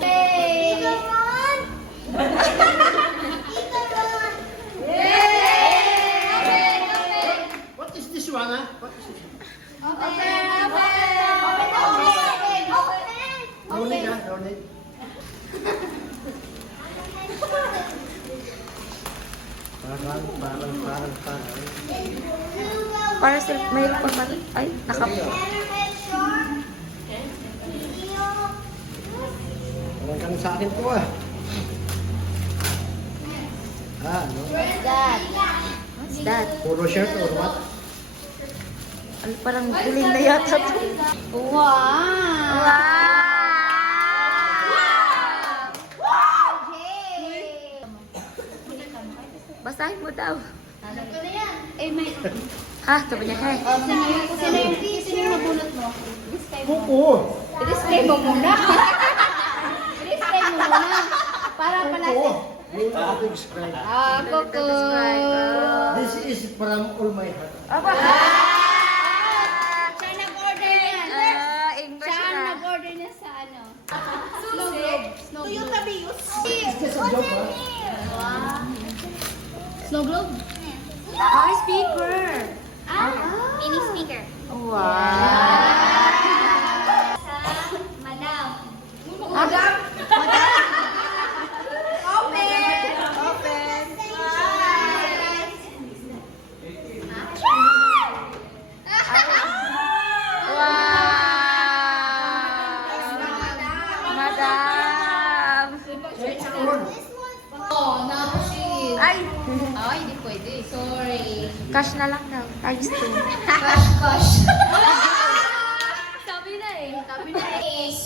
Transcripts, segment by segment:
Hey! What is this one, huh? What is this? No need, huh? No need. Parang. Para sa may pag ay nakap. Parang ka sa akin to, ah. Ano? What's that? What's that? Polo shirt or what? Ano parang guling na yata to. Wow! Basahin mo daw. Eh, may... Ha, sabi niya, hey. Sino yung nabunot mo? Kuko! I-display mo muna. I-display mo muna. Para pala Kuko! You have to describe. Kuko. This is from all my heart. Siya nag-order niya. English Siya na. nag-order niya sa ano? Snow globe. Toyota Vios. It's just a joke, huh? Snow globe? Ay, speaker. Mini speaker. Wow. Madam. Madam? Madam. Oh, napashit. Ay, Ay, hindi pwede. Sorry. cash na lang daw. Times 2. Cash. Sabi na eh. Sabi na is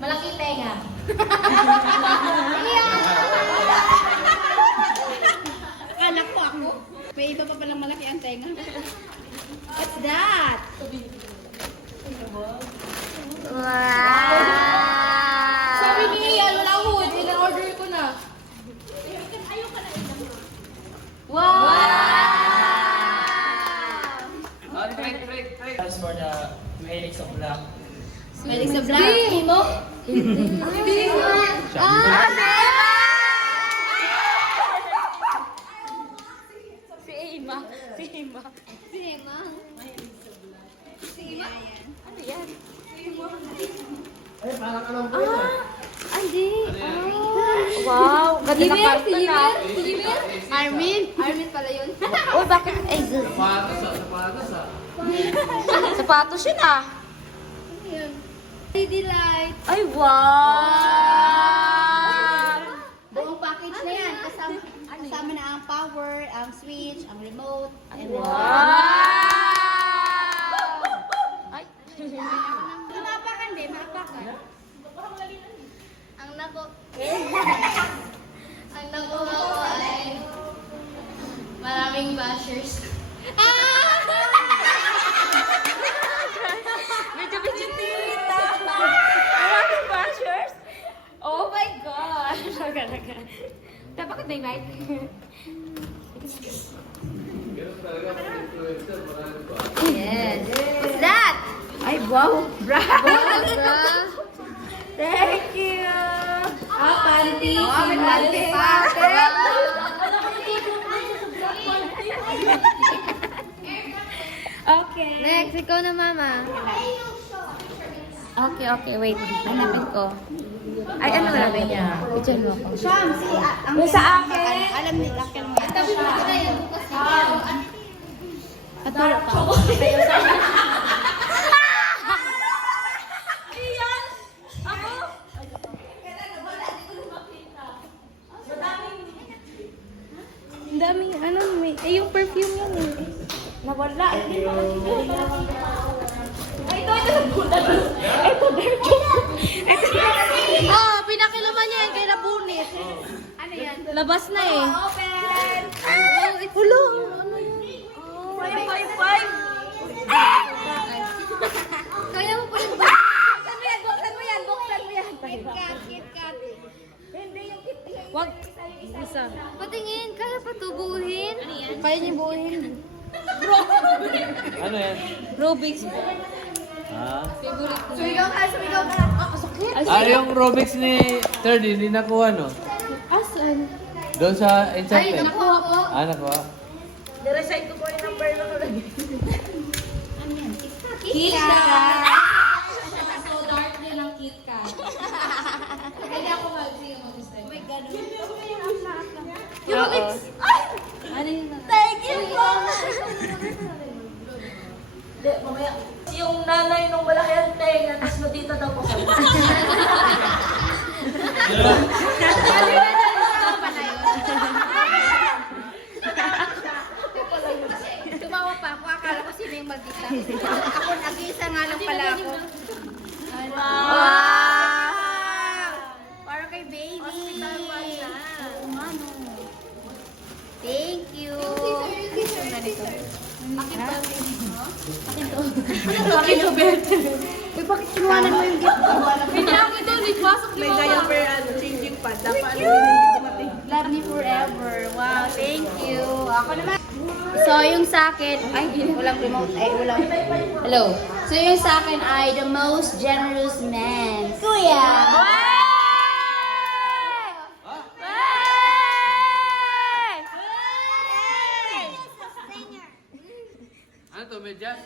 malaki tenga. Akala ko ako. May iba pa palang malaki ang tenga. What's that? Wow. Sabi ni ano lang hood, in-order ko na. Wow! That's for the Helix of Black. May sa black. Hindi mo? Hindi mo. Si Ima. Si Ima. Si Emma. Si Emma. Ano yan? Eh, parang alam ko yun, eh. Hindi. Wow. Ganda na karton na. Armin. Armin pala yun. Uy, bakit? Ay, sapatos yun ah. LED light. Ay, wow. Buong package na yan. Kasama na ang power, ang switch, ang remote. And Wow. Ay. Mapakan din, mapakan. Ang nako. Ang nakuha ko ay maraming bashers. Medyo tita. Maraming bashers. Oh my gosh. Dapat na yung light. Yes. What's that? Ay, wow. Bravo. Thank you. Panty. Panty. Okay. Next, ikaw na mama. Okay, wait. Hanapin ko. Ay, ano na niya? Picture mo ko. Sham, Yung sa akin. Alam ni Lakel mo. Tabi mo na yan. Katuro ka. Ang daming, ano, may, yung perfume yan eh. Nawala. Oh, pinakilaman niya yan kay Rabunit. Ano yan? Labas na eh. Open! Hulo. Ano yan? Oh, 555. Kaya mo pa rin ba? Buksan mo yan. KitKat. Hindi yung KitKat. Wag. Isa. Patingin, kaya pa tubuhin? Ano yan? Kaya niyo buuin. Ano yan? Rubik's. Ah? Sumigaw ka. Oh, pasok Yung Robix ni Third, hindi nakuha, no? Asan? Doon sa Ay, enchantment. nakuha ko. Nakuha? Niresign ko po yung number na lagi. KitKat! So dark din ang KitKat. Hindi ako mag-style. Oh my God. Oo. Ano yun? Thank you po! Hindi, mamaya. Yung nanay nung malaki ang tenga, tapos matita daw po kami. Tumawa pa ako. Akala ko sino yung magkita. Ako, nag-iisa nga lang pala ako. Wow! Para kay baby. Hospital wise na. Thank you. Akin to, Bert. Eh, bakit kinuhanan mo yung gift ko? Hindi ako ito, nagpasok May diaper, changing pad. Dapat Love me forever. Wow, thank you. Ako naman. So, yung sa akin, ay, walang remote. Ay, walang. Hello. So, yung sa akin ay the most generous man. Kuya! Ano to, medyas?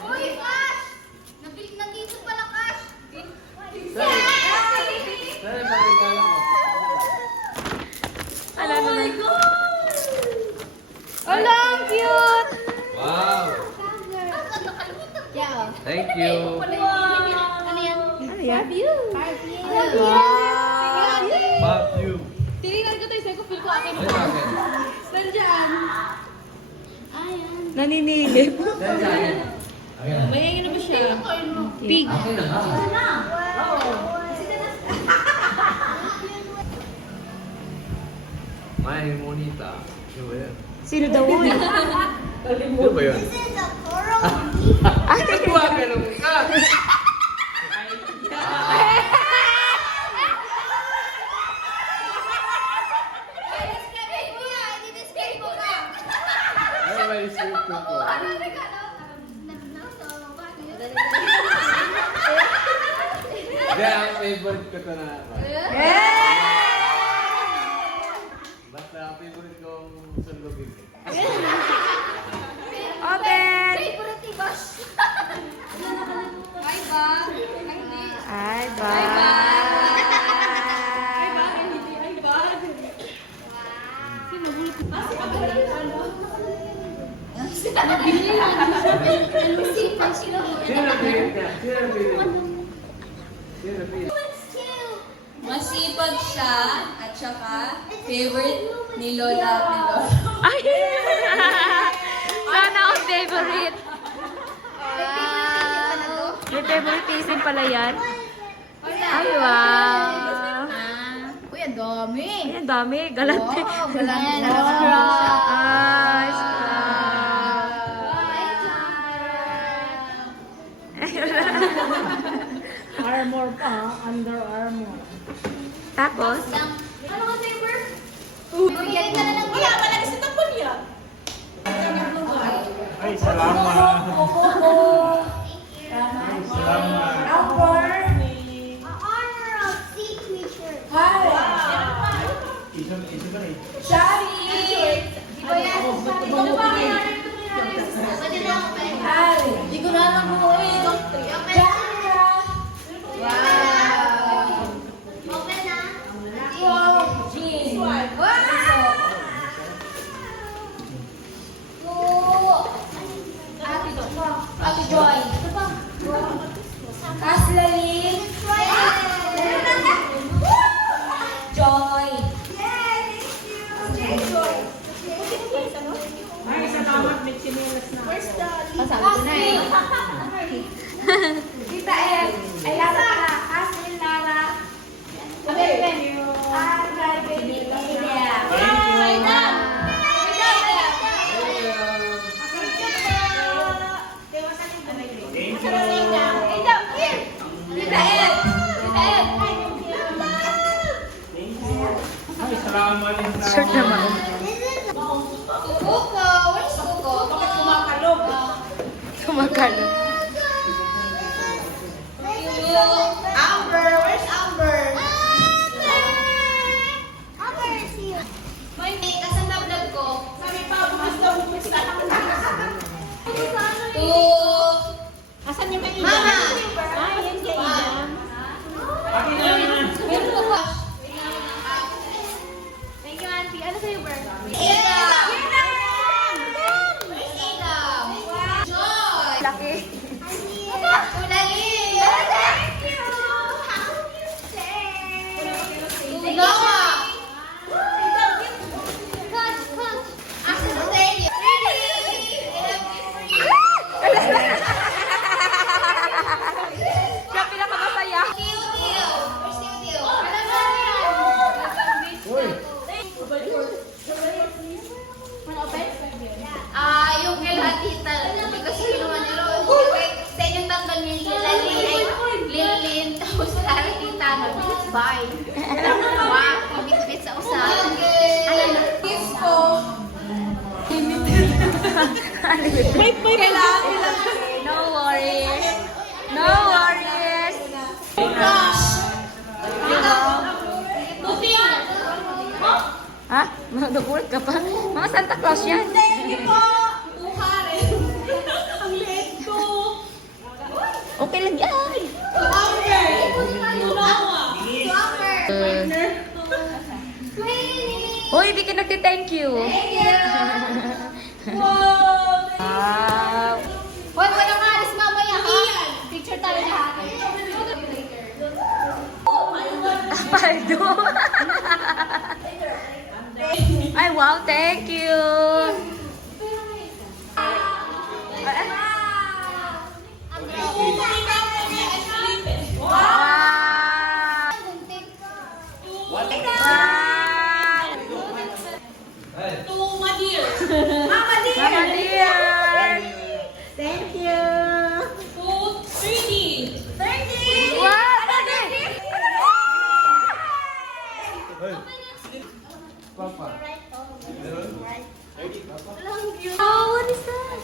Uy, Cash! Nandito pala, Cash! Saan ba regalo mo? Oh my God! Ala, ang cute! Wow! Yeah. Thank you! Ano yan? Ano yan? Love you! Tinignan ko to, isa ko feel ko akin. Ano sa akin? Nandyan. Ayan. Naninilip. Saan sa akin? May ano ba siya? Pig. Akin na nga. May monita. Ano ba yan? Sino daw yun? Ano ba yun? Ay, nagkuha ka ng mukha! Ano ba yung script ko? Hindi, ang favorite ko ito na. Basta ang favorite kong sundogin. Open! Ay, ba? Ay, bye! Sino nag-favorite ka? Sino nag-favorite? Sino nag-favorite? Masipag siya at saka favorite ni Lola at ni Lola. Ay! Sana ang favorite. May favoritism pala yan. Ay, wow. Uy, ang dami. Ay, ang dami. Galante. Oo, galante. Ay, Armor pa, Under Armour. Tapos, Ano ka, Saber? Bigyan ka na lang. Wala, malaki sa tapon yan. Ay, salamat. Salamat. Isa ba rin? Hindi ko na alam mo eh. Ate Joy. Kaslali. Joy. Ay, salamat. May chinelas na. Pasabi ko na eh. Tita Ed. Ay, Lara pala. Ashley, Lara. Amen. Aray, baby. Yeah. Ay, Nam. Thank you. Tita Ed. Tita Ed. Ay, salamat din sa... short naman. Kuko. Where's Kuko? Kumakalo. Amber. Where's Amber? May kasan na vlog ko. Sabi pa, bukas daw bukas na. Asan yung may Mama! Ay, yan kay Ida. Akin na lang na. Meron ko pa. Thank you, Auntie. Ano sa'yo, Ber? Ida! Where's Ida? Joy! Laki. Udali! Noah! Asan na tayo? Siya pinakamasaya. Uy, Yung kay Hatita, kasi kinuha niya ro. Sa inyong tanggal niya Lali ay Lilin, tapos Hatita, bye. Wow, mabit-bit sa usapan. Ano na? Kiss ko. No worries. No worries. Ha? Nagulat ka pa? Mga Santa Claus yan. Okay lang yan. Uy, hindi ka nagti-thank you. Wow. Hoy, walang alis mamaya ha? Picture tayo lahat. Paldo. Ay, wow, thank you. Wow. Mama dear. Thank you. Wow, Daddy. Papa. Oh, what is that?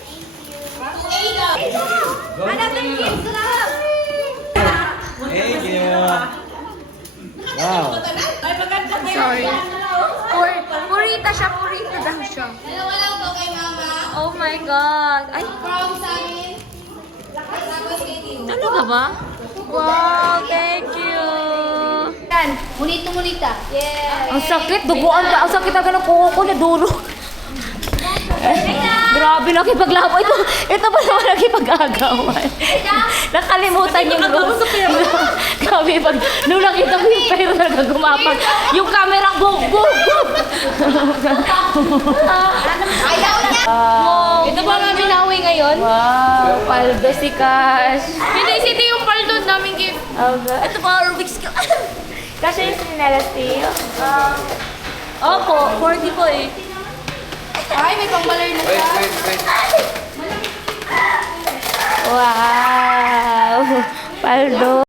Another gift to love. Thank you. Wow. Sorry. Purita siya, purita daw siya. Dalawa lang to kay mama. Oh my God. Ay, From sa amin. Tapos kay Tio. talaga ba? Wow, thank you. Yan, munito-munita. Yeah. Ang sakit, duguan ka. Ang sakit agad ng kuko ko, naduro. Grabe, nakipaglaban. Ito pa naman nakipag-agawan. Nakalimutan yung rules. Grabe, nung nakita ko yung pera talaga gumapag. Yung camera, go, go, go! Ayaw niya. Ito ba nga binawi ngayon? Wow, paldo si Cash. Pinisiti yung paldo namin gift. Ito pa, Rubik's Cube. Kasi yung sinelas niyo. Opo, 40 po eh. Ay, may pangbalay na siya. Wow! Paldo.